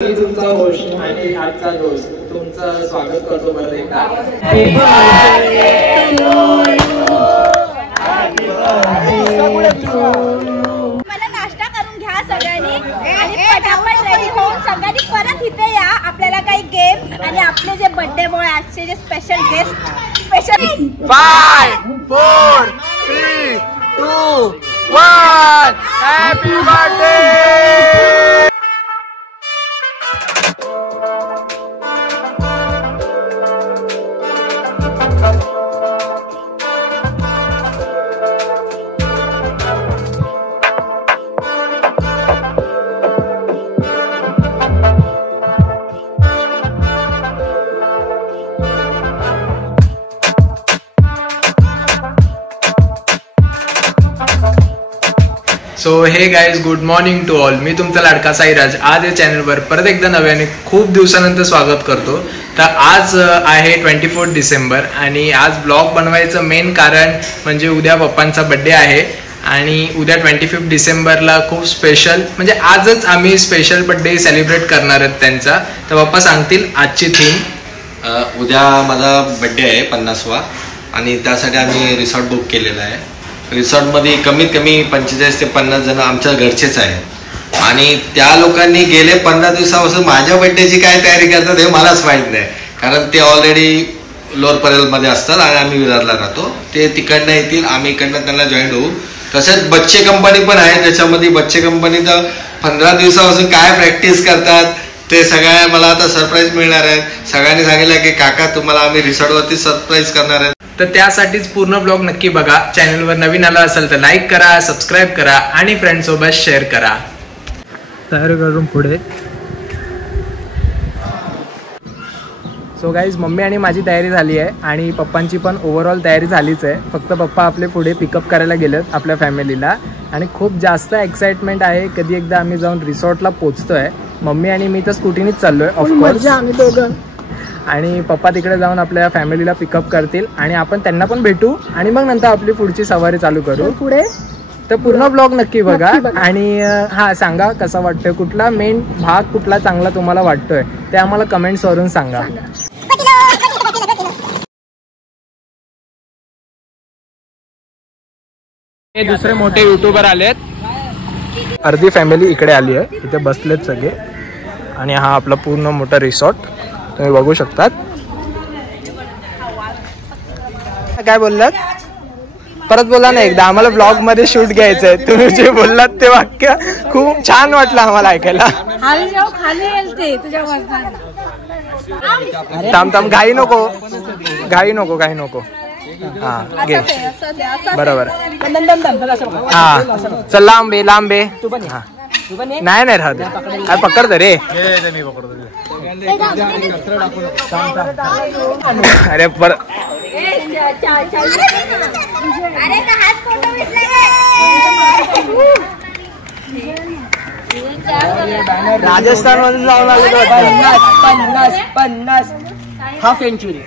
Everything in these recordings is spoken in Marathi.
मी तुमचा होस्ट आणि आजचा दोस्त तुमचं स्वागत करतो परत एकदा. मला नाश्ता करून घ्या सगळ्यांनी आणि पटापट रेडी होऊन सगळ्यांनी परत इथे या. आपल्याला काही गेम्स आणि आपले जे बर्थडे बॉय आजचे जे special guest special 5 4 3 2 1 happy birthday. So hey guys, good morning to all. मी तुमचा लाडका साईराज आज या चॅनलवर परत एकदा नव्याने खूप दिवसानंतर स्वागत करतो. तर आज आहे 24 डिसेंबर आणि आज ब्लॉग बनवायचं मेन कारण म्हणजे उद्या पप्पांचा बड्डे आहे आणि उद्या 25 डिसेंबरला खूप स्पेशल म्हणजे आजच आम्ही स्पेशल बड्डे सेलिब्रेट करणार आहेत त्यांचा. तर पप्पा सांगतील आजची थीम. उद्या माझा बड्डे आहे 50वा आणि त्यासाठी आम्ही रिसॉर्ट बुक केलेला आहे. रिसॉर्टमध्ये कमीत कमी 45 ते 50 जण आमच्या घरचेच आहेत आणि त्या लोकांनी गेले 15 दिवसापासून माझ्या बड्डेची काय तयारी करतात हे मलाच माहीत नाही, कारण ते ऑलरेडी लोअर परेलमध्ये असतात आणि आम्ही विरारला राहतो. ते तिकडनं येतील, आम्ही इकडनं त्यांना जॉईन होऊ. तसेच बच्चे कंपनी पण आहे, त्याच्यामध्ये बच्चे कंपनी तर 15 दिवसापासून काय प्रॅक्टिस करतात ते सगळ्या मला आता सरप्राईज मिळणार आहे. सगळ्यांनी सांगितलं की काका तुम्हाला आम्ही रिसॉर्टवरती सरप्राईज करणार आहे. तर त्यासाठीच पूर्ण ब्लॉग नक्की बघा. चॅनलवर नवीन आला असेल तर लाईक करा, सबस्क्राईब करा आणि फ्रेंड सोबत शेअर करा. तयारी करून पुढे. सो गाईज, मम्मी आणि माझी तयारी झाली आहे आणि पप्पांची पण ओव्हरऑल तयारी झालीच आहे. फक्त पप्पा आपले पुढे पिकअप करायला गेलेत आपल्या फॅमिलीला आणि खूप जास्त एक्साइटमेंट आहे. कधी एकदा आम्ही जाऊन रिसॉर्टला पोहोचतोय. मम्मी आणि मी तर स्कूटीनीच चाललोय ऑफकोर्स, आम्ही दोघं. आणि पप्पा तिकडे जाऊन आपल्या फॅमिलीला पिकअप करतील आणि आपण त्यांना पण भेटू आणि मग नंतर आपली पुढची सवारी चालू करू. पुढे तर पूर्ण ब्लॉग नक्की बघा आणि हा सांगा कसा वाटतोय, कुठला मेन भाग कुठला चांगला तुम्हाला वाटतोय ते आम्हाला कमेंट्स वरून सांगा. हे दुसरे मोठे युट्यूबर आलेत. अर्धी फॅमिली इकडे आली आहे, इथे बसलेत सगळे आणि हा आपला पूर्ण मोठा रिसॉर्ट तुम्ही बघू शकतात. काय बोललात परत बोला ना एकदा, आम्हाला ब्लॉग मध्ये शूट घ्यायचंय. तुम्ही जे बोललात ते वाक्य खूप छान वाटलं आम्हाला ऐकायला. थांब थांब, घाई नको घाई नको घाई नको. हा घे, बरोबर. हा चल, लांबे लांबे. हा नाही नाही राहत, काय पकडत रे. अरे पर राजस्थान मधून जाऊन आले 50 हाफ सेंचुरी.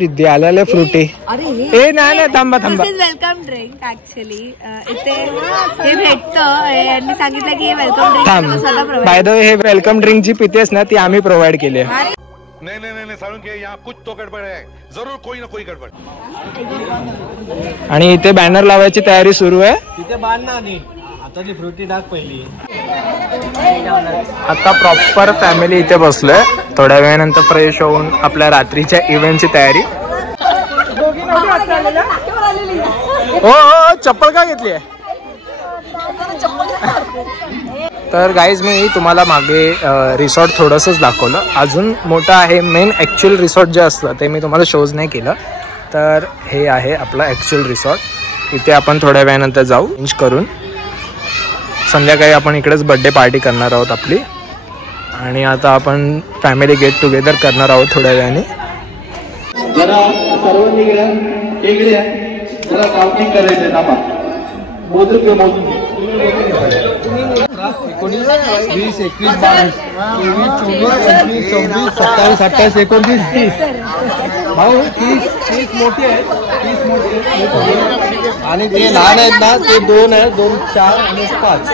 रिद्धी आलेले फ्रुटी. ए नाही नाही, थांबा थांबा. वेलकम ड्रिंक ऍक्च्युअली इथे हे भेटतं. यांनी सांगितलं की welcome drink. By the way, हे वेलकम ड्रिंक जी पितेस ना ती आम्ही प्रोव्हाइड केली आहे. नहीं सारुण के यहाँ कुछ तो गड़बड़ है, जरूर कोई ना कोई गड़बड़. आणि इथे बॅनर लावायची तयारी सुरू आहे. तिथे बांधणार नाही, आता ती फ्रुटी टाक पहिली. आता प्रॉपर फॅमिली इथे बसलोय. थोड्या वेळानंतर फ्रेश होऊन आपल्या रात्रीच्या इव्हेंटची तयारी. हो चप्पल का घेतली आहे. तर गाईज, मी तुम्हाला मागे रिसॉर्ट थोडंसंच दाखवलं. अजून मोठं आहे मेन ॲक्च्युअल रिसॉर्ट जे असतं ते मी तुम्हाला शोज नाही केलं. तर हे आहे आपलं ॲक्च्युअल रिसॉर्ट. इथे आपण थोड्या वेळानंतर जाऊ चेंज करून. संध्याकाळी आपण इकडेच बड्डे पार्टी करणार आहोत आपली आणि आता आपण फॅमिली गेट टुगेदर करणार आहोत थोड्या वेळाने. जरा सर्वांनी इकडे जरा काउंटिंग करायचं ना, मोजून घे 19, 20, 21, 22, 23, 24, 25, 26, 27, 29, 30. भाऊ 30 मोठी आहे. आणि ते लहान आहेत ना ते 2 आहेत, 2, 4 आणि 5.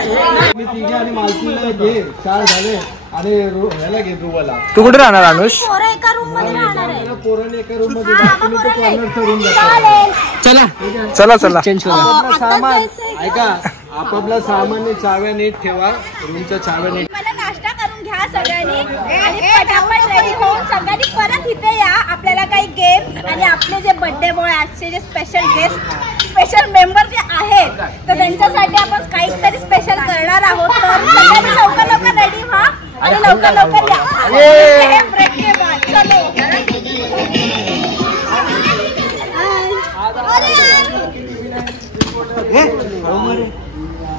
मी 3 आणि मालकीला घे 4 झाले आणि ह्याला घे रुवाला. तू कुठे राहणार अनुष? पोरं एका रूम मध्ये राहणार आहे. पोरांनी एका रूम मध्ये कॉर्नरचा रूम चालेल. चला चला सामान ऐका, आपापला सामान चाव्या नीट ठेवा, रूमच्या चाव्या नीट. मला नाश्ता करून घ्या सगळ्यांनी आणि पटापट रेडी होऊन सगळ्यांनी परत इथे या. आपल्याला काही गेम्स आणि आपले जे बर्थडे बॉय आजचे जे स्पेशल गेस्ट स्पेशल मेंबर जे आहेत तर त्यांच्यासाठी आपण काहीतरी स्पेशल करणार आहोत. तर सगळ्यांनी लवकर लवकर रेडी व्हा आणि लवकर लवकर या. बर्थडे बॉय चलो.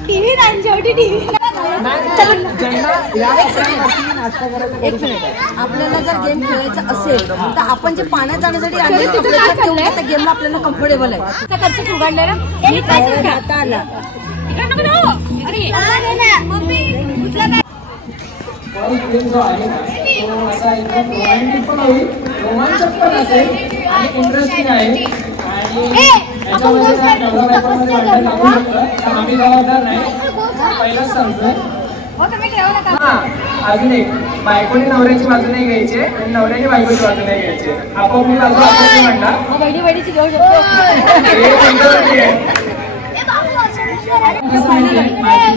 टीव्ही नाही, शेवटी टीव्ही. एक मिनिट, आपल्याला जर गेम खेळायचा असेल तर आपण जे पाण्यात जाण्यासाठी आले त्या गेमला आपल्याला कम्फर्टेबल आहे. उघडलेलं आता आला जो आहे ना तो असा एकदम रोमॅन्टिक पण होईल, रोमांचक पण असेल आणि इंटरेस्टिंग आहे. आणि याच्यामध्ये काय नवरा बायकोमध्ये भांडण लागू शकतं, तर आम्ही जबाबदार नाही. पहिलाच सांगतोय. अजून एक, बायकोने नवऱ्याची बाजू नाही घ्यायची आणि नवऱ्याने बायकोची बाजू नाही घ्यायची. आपोआपली बाजू आपण म्हणता बहिणी बहिणीची घेऊ शकतो.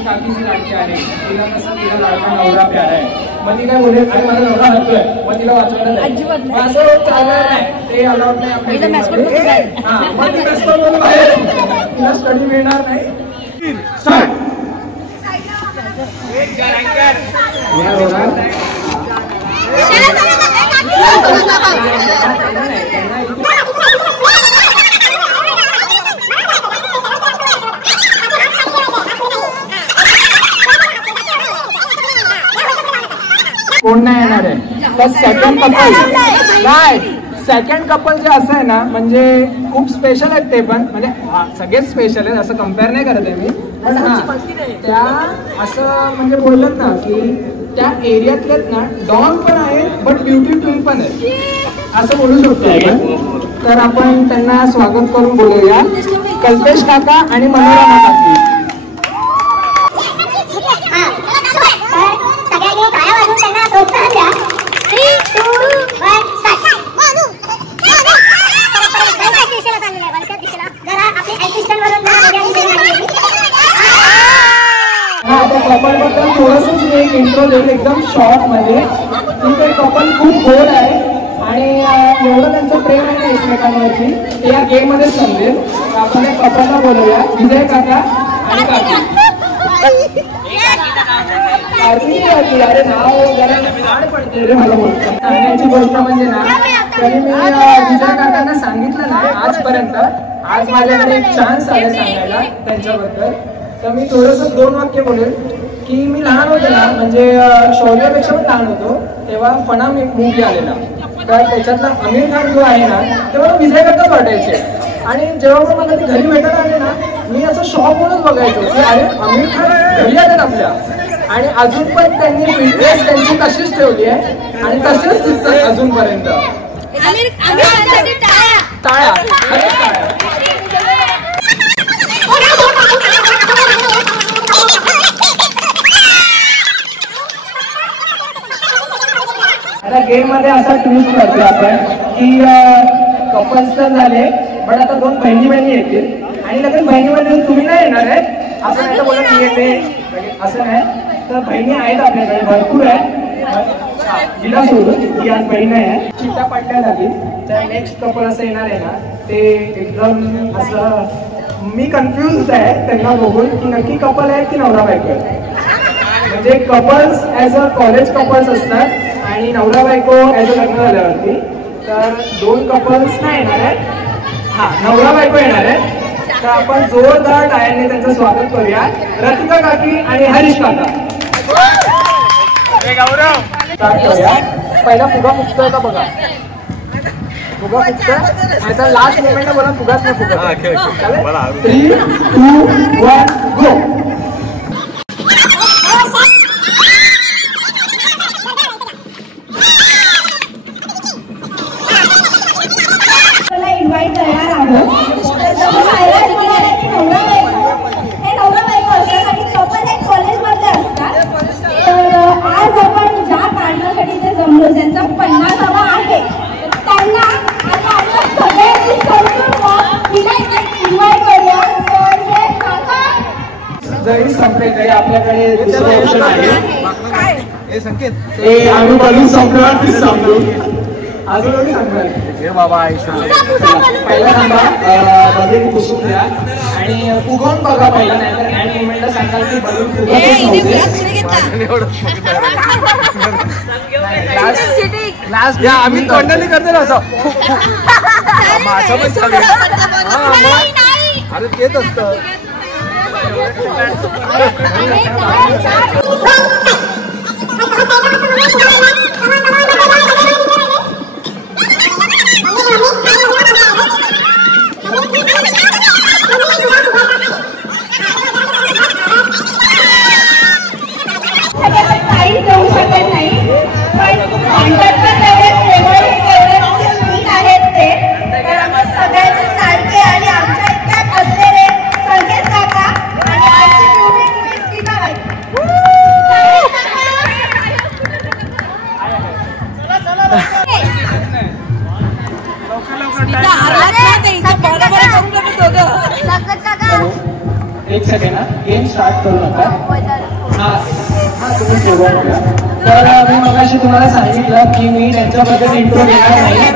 काकीची लाडकी आहे, तिला कसं तिला लाडका नवरा प्यारा आहे. मग ती काय बोलेल, अरे माझा नवरा हरतोय, मग तिला वाचवायला जाईल. असं चालणार नाही, ते अलाउड नाही आपल्या. मग ती मॅस्कॉटमधून बाहेर तिला स्टडी मिळणार नाही. कोण नाही येणार आहे. तर सेकंड कपल नाही, सेकंड कपल जे असं आहे ना म्हणजे खूप स्पेशल आहेत. ते पण म्हणजे सगळेच स्पेशल आहेत, असं कम्पेअर नाही करत आहे मी. पण त्या असं म्हणजे बोलत ना की त्या एरियातलेच ना डॉन पण आहे बट ब्युटी क्वीन पण आहे असं बोलू शकतो आपण. तर आपण त्यांना स्वागत करून बोलूया. कल्पेश काका आणि मनोरमा काकी. कपल बद्दल थोडंसं एक इंट्रो देईल एकदम शॉर्ट मध्ये. ते कपल खूप गोड आहे आणि एवढं त्यांचं प्रेम आहे ना एकमेकांवरती ते या गेम मध्येच समजेल. आपण एक कपलला बोलूया, विजय काका आणि काकी. अरे नाव जरा लाड पडते रे मला बोलतो. सांगण्याची गोष्ट म्हणजे ना, तरी मी विजय काकांना सांगितलं नाही आजपर्यंत. आज माझ्याकडे एक चान्स आला सांगायला त्यांच्याबद्दल. तर मी थोडंसं 2 वाक्य बोलेल की मी लहान होते ना, म्हणजे शौर्यापेक्षा पण लहान होतो तेव्हा फना मूवी आलेला. तर त्याच्यातला आमिर खान जो आहे ना तेव्हा विजय काकाच वाटायचे. आणि जेव्हा पण मला ते घरी भेटायला आले ना मी असं शॉक होऊनच बघायचो की अरे आमिर खान घरी आलेत आपल्या. आणि अजून पण त्यांनी फिटनेस त्यांची तशीच ठेवली आहे आणि तसेच दिसतात अजूनपर्यंत. टाळ्या. आता गेम मध्ये असा ट्विस्ट करतोय आपण की कपल्स तर झाले पण आता 2 बहिणी येतील आणि लगेच बहिणीमध्ये तुम्ही नाही येणार आहे असं नाही. तर बोला मी येते असं नाही. तर बहिणी आहेत आपल्याकडे भरपूर आहे. हिला सोडून ही आज बहीण आहे. चिट्टा पडल्या झाली तर नेक्स्ट कपल असं येणार आहे ना ते एकदम असं मी कन्फ्युज आहे त्यांना बघून की नक्की कपल आहेत की नवरा बायको आहे. म्हणजे couples as a college couples असतात आणि नवरा बायको ॲज अ लग्न झाल्यावरती. तर 2 कपल्स नाही येणार आहेत. नवरा बायको येणार आहे. तर आपण जोरदार टाळ्यांनी त्यांचं स्वागत करूया. रतिका काकी आणि हरीश काका. पहिला फुगा फुटतोय का बघा. फुगा फुटतोय. आता लास्ट मोमेंटला बोला फुगाच नाही फुगत. 3, 2, 1 गो. इन्व्हाइट करणार आहोत जरी संपले तरी आपल्याकडे दुसरं ऑप्शन आहे. हे संकेत ते आम्ही बलून संपणार ती सांगू अजून सांगणार हे बाबा आयुष्य पहिला थांबा बलून पुसून द्या आणि फुगवून बघा पहिला, नाहीतर एंड मोमेंटला सांगाल की बलून फुगतच नव्हते. आम्ही तोंडाने करतो ना असं पण चालू आहे. अरे तेच असतं. काही जाऊ शकत नाही, पण कॉन्टॅक्ट आहेत ते. तर आम्ही सगळ्याचे सारखे आणि आमच्या इतक्यात असलेले संकेत काका आणि आमची एक सेकंड ना, गेम स्टार्ट करू नका. तुम्ही सोबत बघा. तर मी मगाशी तुम्हाला सांगितलं की मी त्यांच्याबद्दल इंट्रो देणार नाही.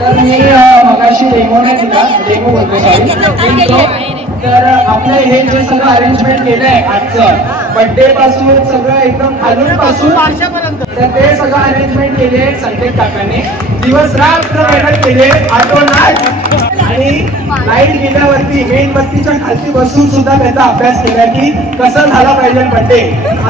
तर मी मगाशी डेमो नाही दिला, डेमो बोलतो. तर आपलं हे जे सगळं अरेंजमेंट केलंय आजचं बर्थडे पासून सगळं एकदम खालून पासून तर ते सगळं अरेंजमेंट केले संकेत काकांनी. दिवस रात्र मेहनत केले आठवणात आणि लाईट गेल्यावरती मेणबत्तीच्या खालती बसून सुद्धा त्याचा अभ्यास केला की कसं झाला पाहिजे बर्थडे,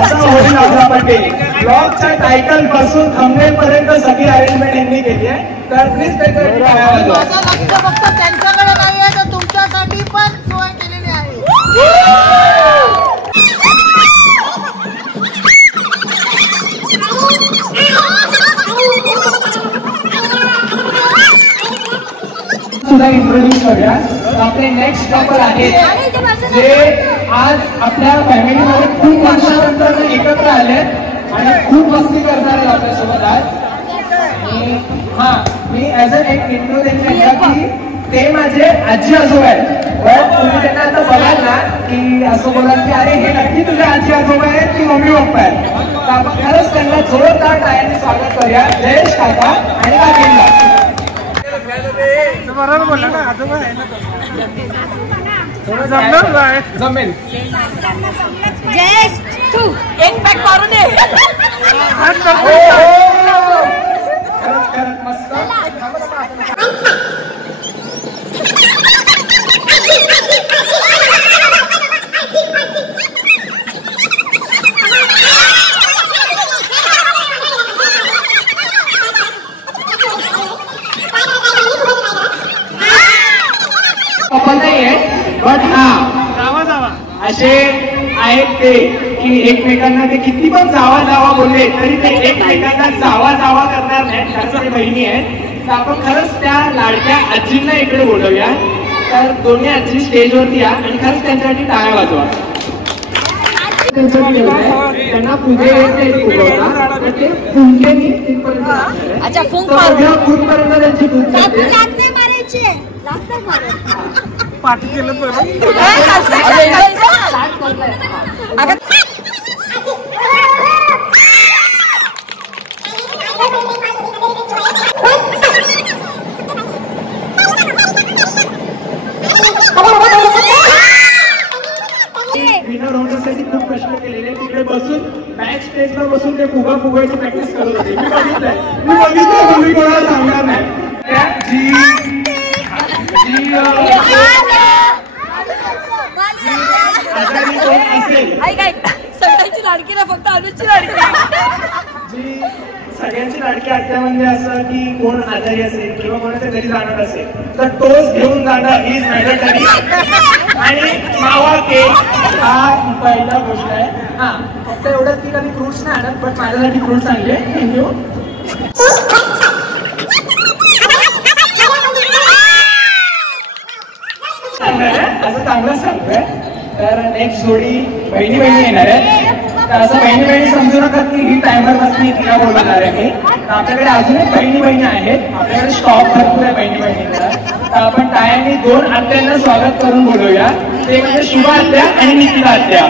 असं होईल आपला बर्थडे. ब्लॉगच्या टायटल पासून थंबनेल पर्यंत सगळी अरेंजमेंट यांनी केली आहे. तर प्लीज त्याच्यासाठी काय फक्त त्यांच्याकडे नाही आहे तर तुमच्यासाठी पण सोय केलेली आहे. सुद्धा इंट्रोड्यूस करूया. आपले नेक्स्ट कपल आहेत जे आज आपल्या फॅमिलीमध्ये खूप वर्षानंतर एकत्र आले आणि खूप मस्ती करणार आहेत आपल्यासोबत आज. मी ऍज अ एक इंट्रो द्यायचा की ते माझे आजी आजोबा आहेत. तुम्ही त्यांना आता बघाल ना की असं बोलाल की अरे हे नक्की तुझे आजी आजोबा आहेत की मम्मी पप्पा आहेत. तर आपण खरंच त्यांना जोरदार टाळ्यांनी स्वागत करूया. जयेश काका आणि काकींना. बरोबर बोलला ना, आजोबा आहे ना जमेल. जयेश तू एक पॅक मारून दे. मस्त. बट असे आहेत ते की एकमेकांना ते किती पण जावा बोलले तरी ते एकमेकांना जावा करणार नाहीत. त्याच्या बहिणी आहेत. तर आपण खरंच त्या लाडक्या आजींना इकडे बोलवूया. तर दोन्ही आजी स्टेजवरती या आणि खरंच त्यांच्यासाठी टाळ्या वाजवा. त्यांना पुढे फुगवता तर ते फुंकेनी तिथपर्यंत फुटपर्यंत त्यांची फुंक पाठी केलं बरं. विनर होण्यासाठी खूप कष्ट केलेले. तिकडे बसून बॅक स्टेजला बसून ते फुगा फुगायची प्रॅक्टिस करत होते. मी बघितलं मी कोणाला सांगणार नाही. सगळ्यांची लाडकी ना फक्त अनुची लाडकी. जी सगळ्यांची लाडकी आत्या म्हणजे असं की कोण आजारी असेल किंवा कोणाच्या घरी जाणार असेल तर टोस्ट घेऊन जाणं हीच मॅन्डेटरी आणि मावा केक हा पहिला गोष्ट आहे. फक्त एवढंच की कधी फ्रुट्स नाही आणत पण माझ्यासाठी फ्रुट्स आणले. थँक्यू. असं चांगलंच सांगतोय. तर नेक्स्ट जोडी बहिणी येणार आहे. तर असं बहिणी समजू नका की ही टायमर नसते मी तिला बोलवणार आहे. आपल्याकडे अजून बहिणी आहेत, आपल्याकडे स्टॉक भरपूर आहे बहिणींचा. तर आपण टाळ्यांनी 2 आत्यांना स्वागत करून बोलूया. ते म्हणजे शुभा आत्या आणि निकिता आत्या.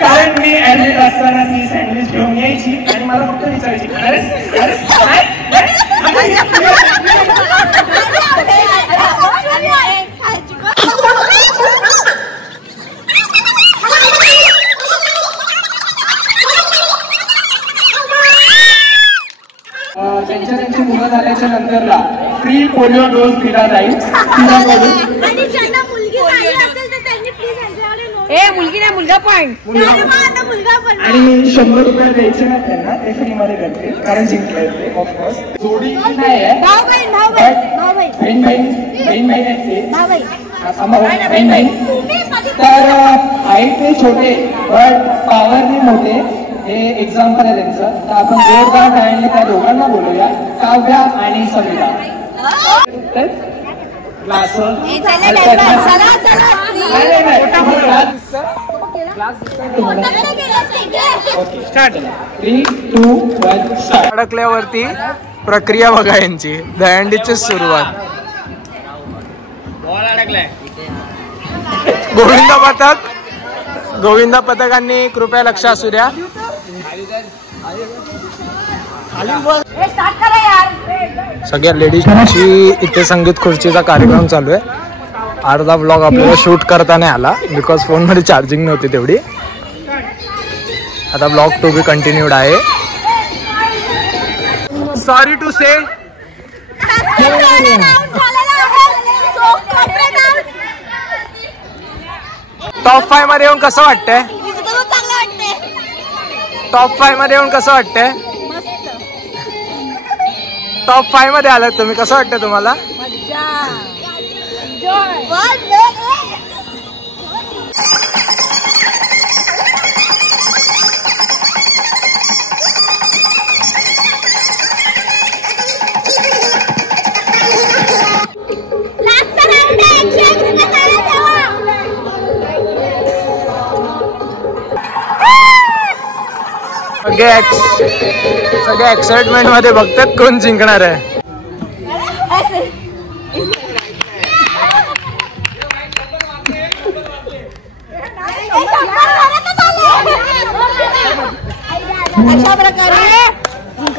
कारण मी ऍडमिट असताना ती सँडविच घेऊन यायची आणि मला फक्त विचारायची त्यांच्या मुलं झाल्याच्या नंतरला फ्री पोलिओ डोस दिला जाईल. मुलगी नाही मुलगा पण आणि 100 रुपये द्यायचे ना त्यांना, ते फ्री मध्ये करते कारण जिंकले ते ऑफकोर्स. जोडी नाही आहे, बहीण बहीण तर आहे ते छोटे बट पॉवरने मोठे. हे एक्झाम्पल आहे त्यांचं. तर आपण जोरदार टाळ्यांनी त्या दोघांना बोलूया, काव्या आणि सविता. अडकल्यावरती प्रक्रिया बघा यांची. दहीहंडीची सुरुवात. गोविंदा पथकांनी कृपया लक्ष असू द्या. सगळ्या लेडीजची इथे संगीत खुर्चीचा कार्यक्रम चालू आहे. अर्धा ब्लॉग आपल्याला शूट करता नाही आला बिकॉज फोन मध्ये चार्जिंग नव्हती तेवढी. आता ब्लॉग टू बी कंटिन्यूड आहे. सॉरी टू से टॉप 5 मध्ये येऊन कसं वाटतंय? टॉप 5 मध्ये येऊन कसं वाटतंय? टॉप 5 मध्ये आलात तुम्ही, कसं वाटतं तुम्हाला? सगळे एक्साइटमेंट मध्ये बघतात कोण जिंकणार आहे. अशा प्रकारे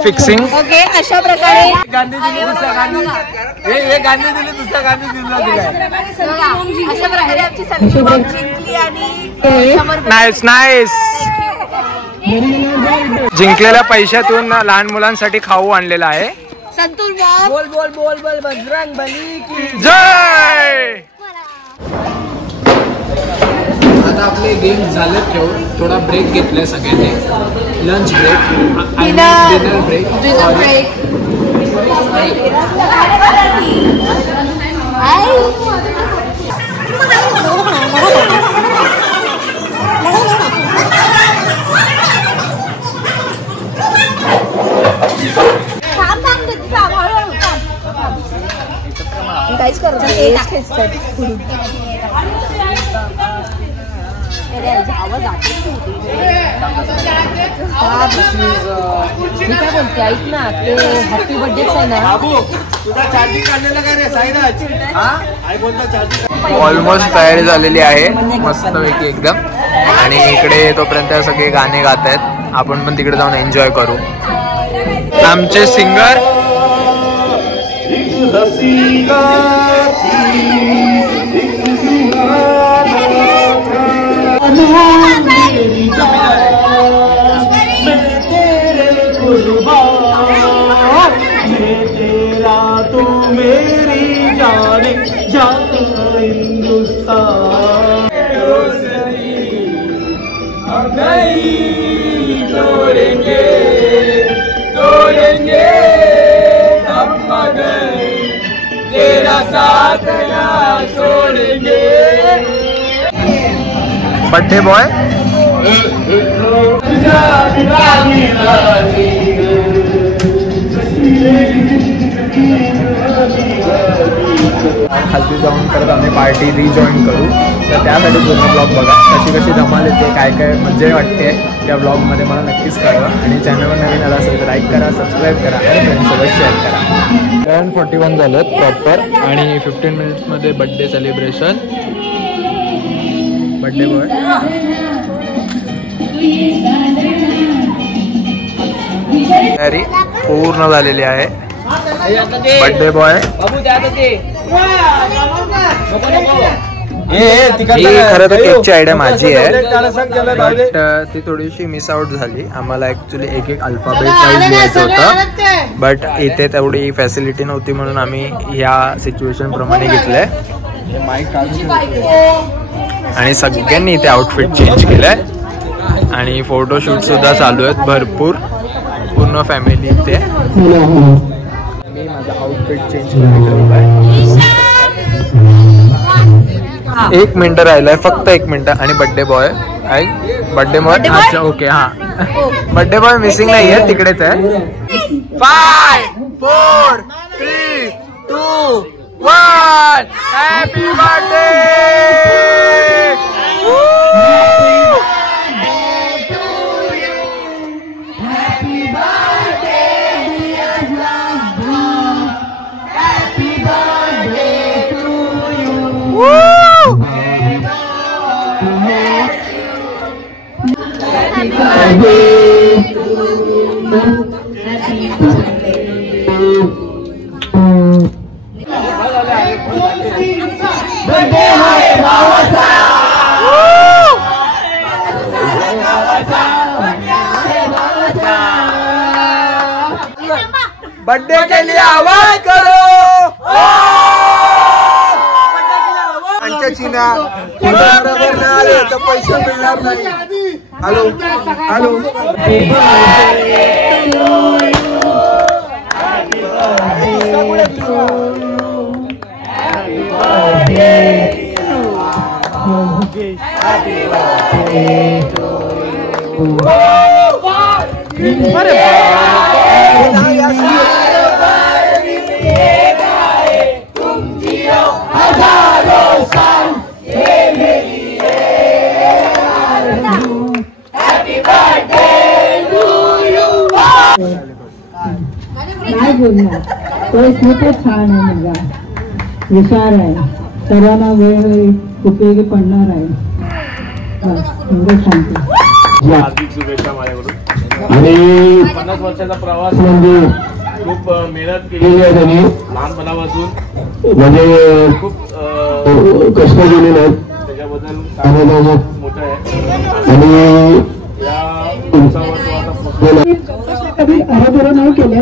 फिक्सिंग. ओके, अशा प्रकारे गांधी दिली दुसऱ्या गांधी अशा प्रकारे आमची संधी जिंकली आणि नाईस. जिंकलेल्या पैशातून लहान मुलांसाठी खाऊ आणलेला आहे. संतूर बोल बजरंग बली की जय. आता आपले गेम झाले ठेवून थोडा ब्रेक घेतलाय सगळ्यांनी. Lunch break, dinner break. काहीच करत आवाज मी काय बोलते ऐक ना, ते हॅपी बर्थडेच आहे ना. ऑलमोस्ट तयारी झालेली आहे मस्तपैकी एकदम. आणि इकडे तोपर्यंत सगळे गाणे गात आहेत. आपण पण तिकडे जाऊन एन्जॉय करू. आमचे सिंगर तू मेरी जाने जाने हिंदुस्तान हम नहीं तोड़ेंगे हम मगर तेरा साथ ना छोड़ेंगे. बर्थडे बॉय खालती जाऊन परत आम्ही पार्टी रिजॉईन करू. तर त्यासाठी पूर्ण ब्लॉग बघा, कशी कशी धमाल येते, काय काय मजा वाटते त्या ब्लॉगमध्ये मला नक्कीच कळवा. आणि चॅनलवर नवीन आला असेल तर लाईक करा, सबस्क्राईब करा आणि फ्रेंड्ससोबत शेअर करा. 10:41 झालं प्रॉपर आणि 15 मिनिट्समध्ये बड्डे सेलिब्रेशन. बड्डे बॉय तयारी पूर्ण झालेली आहे. बड्डे बॉय खरं तर केकची आयडिया माझी आहे, बट ती थोडीशी मिस आउट झाली. आम्हाला ऍक्च्युली एक अल्फाबेट वाईज लिहायचं होतं, बट इथे तेवढी फॅसिलिटी नव्हती म्हणून आम्ही ह्या सिच्युएशन प्रमाणे घेतलंय. आणि सगळ्यांनी इथे आउटफिट चेंज केलंय आणि फोटोशूट सुद्धा चालू आहेत भरपूर, पूर्ण फॅमिली इथे. मी माझा आउटफिट चेंज करायचं. 1 मिनिट राहिलाय, फक्त 1 मिनिट. आणि बड्डे बॉय बड्डे बॉय अच्छा ओके हा बड्डे बॉय मिसिंग नाही आहे, तिकडेच आहे. 5 4 3 2 1 हॅपी बर्थडे. बर्थडे के लिए आवाज करो. आमच्या चीना बरोबर नाही आले तर पैसे मिळणार नाही. हॅलो हॅलो काय बोलणार, तो खूपच छान आहे मुलगा, हुशार आहे, सर्वांना वेळ उपयोगी पडणार आहे. एवढं सांगतो. हार्दिक शुभेच्छा माझ्याकडून. आणि 50 वर्षाचा प्रवास म्हणजे खूप मेहनत केलेली आहे त्यांनी लहानपणापासून, म्हणजे खूप कष्ट केलेले आहेत, त्याच्याबद्दल मोठं आहे. आणि या कधी अहोदर नाही केले,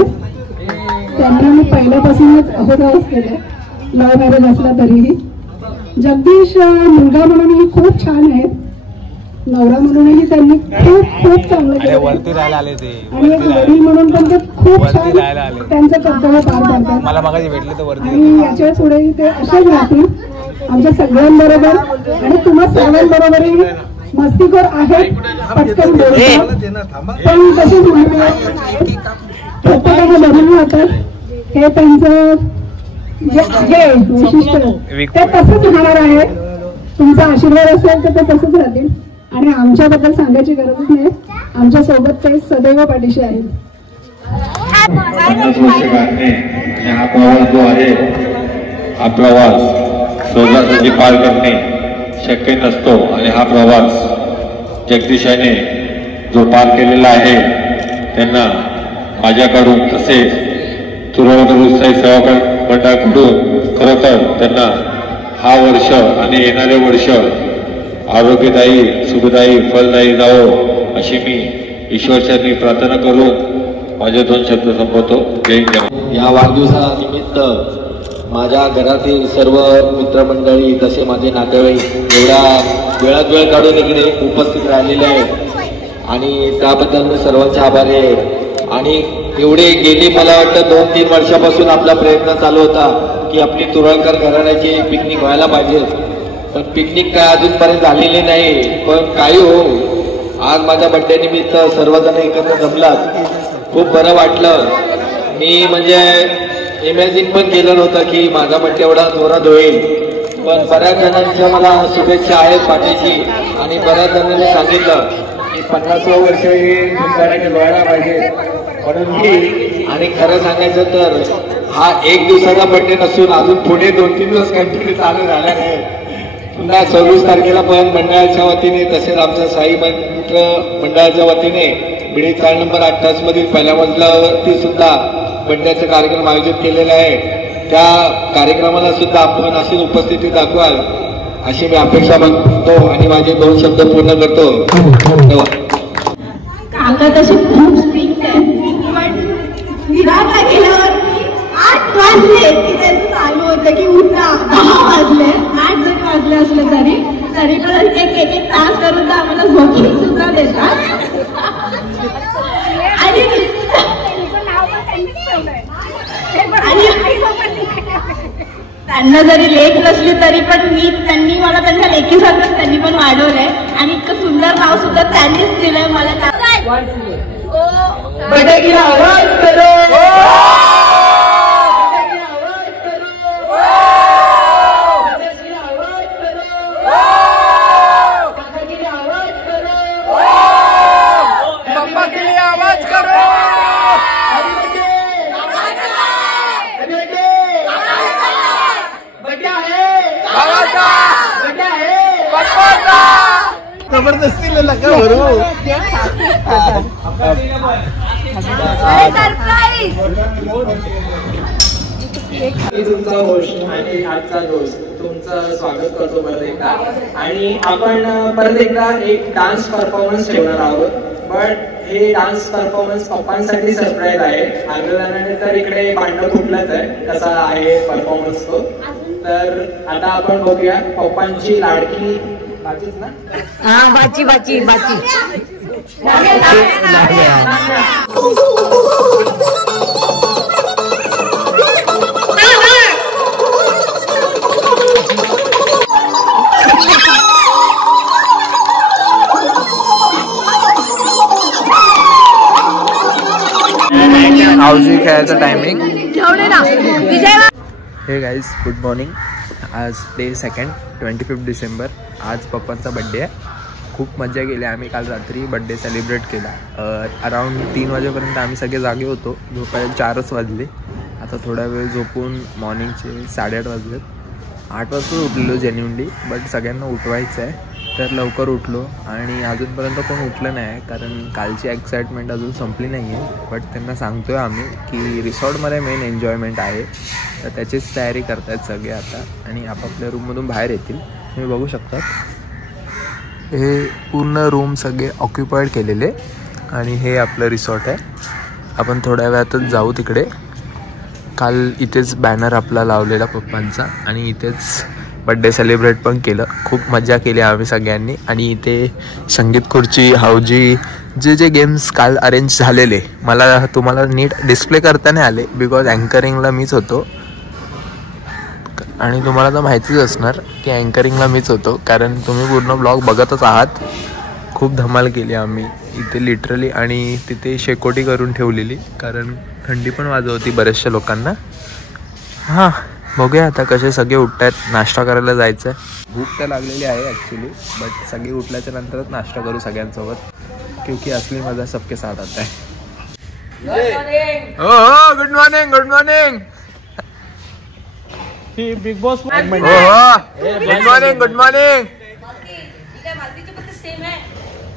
त्यांना मी पहिल्यापासूनच अहोदरच केले, लव्ह मॅरेज असला तरीही. जगदीश मुलगा म्हणूनही खूप छान आहे, नवरा म्हणूनही त्यांनी खूप खूप चांगलं केलं आणि एक वडील म्हणून पण ते खूप छान त्यांचं कर्तव्य पार पाडतात. आणि याच्या पुढेही ते असेच राहतील आमच्या सगळ्यांबरोबर आणि तुम्हा सर्वांबरोबरही मस्तीखोर आहेत, पटकन बोलतात पण तशीच प्रत्येकाला बदलून होतात. हे त्यांचं जे आहे वैशिष्ट्य ते तसंच राहणार आहे. तुमचा आशीर्वाद असेल तर ते तसंच राहतील आणि आमच्याबद्दल सांगायची गरजच नाही, आमच्या सोबत ते सदैव पाठीशी आहेत. हा प्रवास जो आहे, हा प्रवास सहजासहजी पार करणे शक्य नसतो आणि हा प्रवास जगदीशाने जो पार केलेला आहे त्यांना माझ्याकडून तसेच तुरळकर उत्साही सेवा मंडळाकडून खरं तर त्यांना हा वर्ष आणि येणारे वर्ष आरोग्यदायी सुखदायी फलदायी जावो अशी मी ईश्वरचरणी प्रार्थना करून माझे 2 शब्द संपवतो. जय हिंद. या वाढदिवसानिमित्त माझ्या घरातील सर्व मित्रमंडळी तसे माझे नातेवाईक एवढ्या वेळात वेळ काढून इकडे उपस्थित राहिलेले आहेत आणि त्याबद्दल मी सर्वांचे आभारी आहे. आणि एवढे गेली मला वाटतं 2-3 वर्षापासून आपला प्रयत्न चालू होता की आपली तुरळकर घराण्याची पिकनिक व्हायला पाहिजे, पण पिकनिक काय अजूनपर्यंत झालेली नाही. पण काही हो, आज माझ्या बड्डे निमित्त सर्वजण एकत्र जमलात, खूप बरं वाटलं. मी म्हणजे इमॅजिन पण केलं नव्हतं की माझा बड्डे एवढा जोरात होईल, पण बऱ्याच जणांच्या मला शुभेच्छा आहेत पाठीची आणि बऱ्याच जणांनी सांगितलं की 50वं वर्ष हे धुमधाडाने व्हायला पाहिजे म्हणून मी. आणि खरं सांगायचं तर हा 1 दिवसाचा बड्डे नसून अजून पुढे 2-3 दिवस कंटिन्यू चालू झाला आहे. पुन्हा 26 तारखेला पण मंडळाच्या वतीने तसेच आमच्या साई मित्र मंडळाच्या वतीने बिडी चाळ नंबर 28 मधील पहिल्या मजल्यावरती सुद्धा बड्डेचा कार्यक्रम आयोजित केलेला आहे. त्या कार्यक्रमाला सुद्धा आपण अशी उपस्थिती दाखवाल अशी मी अपेक्षा मानतो आणि माझे 2 शब्द पूर्ण करतो. काका तशी खूप स्ट्रिक्ट आहे, पण विराटला गेल्यावरती 8 वाजले की त्यांचं चालू होतं की उठा 10 वाजले 8 जरी वाजले असले तरी पण एक तास करून तर आम्हाला झोपी सुद्धा देतात. त्यांना जरी लेख नसली तरी पण त्यांनी मला त्यांच्या लेखीसारखंच त्यांनी पण वाढवलंय आणि इतकं सुंदर नाव सुद्धा त्यांनीच दिलंय मला. जबरदस्ती लगा भरू तुमचा होस्ट आणि आजचा दोस्त तुमचं स्वागत करतो परत एकदा. आणि आपण परत एकदा एक डान्स परफॉर्मन्स ठेवणार आहोत, बट हे डान्स परफॉर्मन्स पप्पांसाठी सरप्राईज आहे. आगोदराने तर इकडे भांडण कुठलंच आहे कसा आहे परफॉर्मन्स तो. तर आता आपण बघूया पप्पांची लाडकी बाचीच ना, हा बाची बाची बाची हाऊजी खेळायचं टायमिंग. हे गाईज गुड मॉर्निंग. आज डे 2 25 डिसेंबर. आज पप्पांचा बड्डे आहे. खूप मजा केली आम्ही. काल रात्री बड्डे सेलिब्रेट केला. अराऊंड 3 वाजेपर्यंत आम्ही सगळे जागे होतो. झोपायला 4च वाजले. आता थोडा वेळ झोपून मॉर्निंगचे 8:30 वाजलेत. 8 वाजता उठलेलो जेन्युनली, बट सगळ्यांना उठवायचं आहे तर लवकर उठलो. आणि अजूनपर्यंत कोण उठलं नाही कारण कालची एक्साइटमेंट अजून संपली नाही आहे. बट त्यांना सांगतो आहे आम्ही की रिसॉर्टमध्ये मेन एन्जॉयमेंट आहे, तर त्याचीच तयारी करत आहेत सगळे आता आणि आपापल्या रूममधून बाहेर येतील. तुम्ही बघू शकता हे पूर्ण रूम सगळे ऑक्युपाईड केलेले आणि हे आपलं रिसॉर्ट आहे. आपण थोड्या वेळातच जाऊ तिकडे. काल इथेच बॅनर आपला लावलेला पप्पांचा आणि इथेच बड्डे सेलिब्रेट पण केलं. खूप मजा केली आम्ही सगळ्यांनी. आणि इथे संगीत खुर्ची, हाऊजी, जे गेम्स काल अरेंज झालेले मला तुम्हाला नीट डिस्प्ले करता नाही आले बिकॉज अँकरिंगला मीच होतो. आणि तुम्हाला तर माहितीच असणार की अँकरिंगला मीच होतो कारण तुम्ही पूर्ण ब्लॉग बघतच आहात. खूप धमाल केली आम्ही इथे लिटरली. आणि तिथे शेकोटी करून ठेवलेली कारण थंडी पण वाजत होती बऱ्याचशा लोकांना. हां बघूया आता कसे सगळे उठत आहेत. नाश्ता करायला जायचं आहे. भूक तर लागलेली आहे ॲक्च्युली, बट सगळे उठल्याच्या नंतरच नाश्ता करू सगळ्यांसोबत क्योंकि असली मजा सबके साथ आता है. हो good morning good morning. Big boss good morning good morning.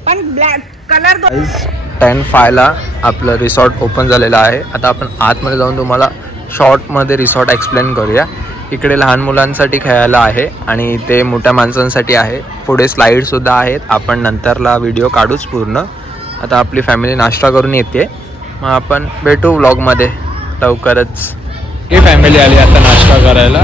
पण ब्लॅक कलर 10:05 आपलं रिसॉर्ट ओपन झालेलं आहे. आता आपण आतमध्ये जाऊन तुम्हाला शॉर्टमध्ये रिसॉर्ट एक्सप्लेन करूया. इकडे लहान मुलांसाठी खेळायला आहे आणि ते मोठ्या माणसांसाठी आहे. पुढे स्लाईडसुद्धा आहेत. आपण नंतरला व्हिडिओ काढूच पूर्ण. आता आपली फॅमिली नाश्ता करून येते, मग आपण भेटू व्लॉगमध्ये लवकरच. ही फॅमिली आली आता नाश्ता करायला.